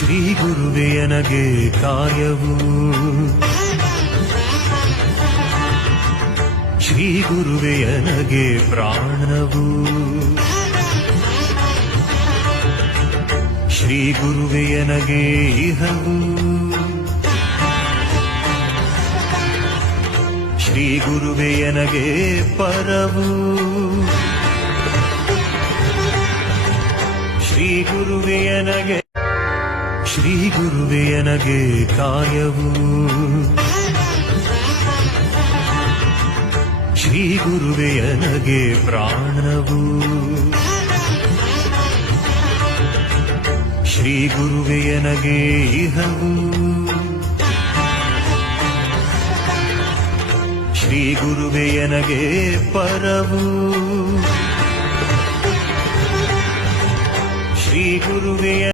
ಶ್ರೀ ಗುರುವೇ ನನಗೆ ಕಾಯವು, ಶ್ರೀ ಗುರುವೇ ನನಗೆ ಪ್ರಾಣವು, ಶ್ರೀ ಗುರುವೇ ನನಗೆ ಇಹವು, ಶ್ರೀ ಗುರುವೇ ನನಗೆ ಪರವು, ಶ್ರೀ ಗುರುವೇ ನನಗೆ, ಶ್ರೀ ಗುರುವೇ ನನಗೆ ಕಾಯವು, ಶ್ರೀ ಗುರುವೇ ನನಗೆ ಪ್ರಾಣವು, ಶ್ರೀ ಗುರುವೇ ನನಗೆ ಇಹವು, ಶ್ರೀ ಗುರುವೇ ನನಗೆ ಪರವು, ಶ್ರೀ ಗುರುವೇ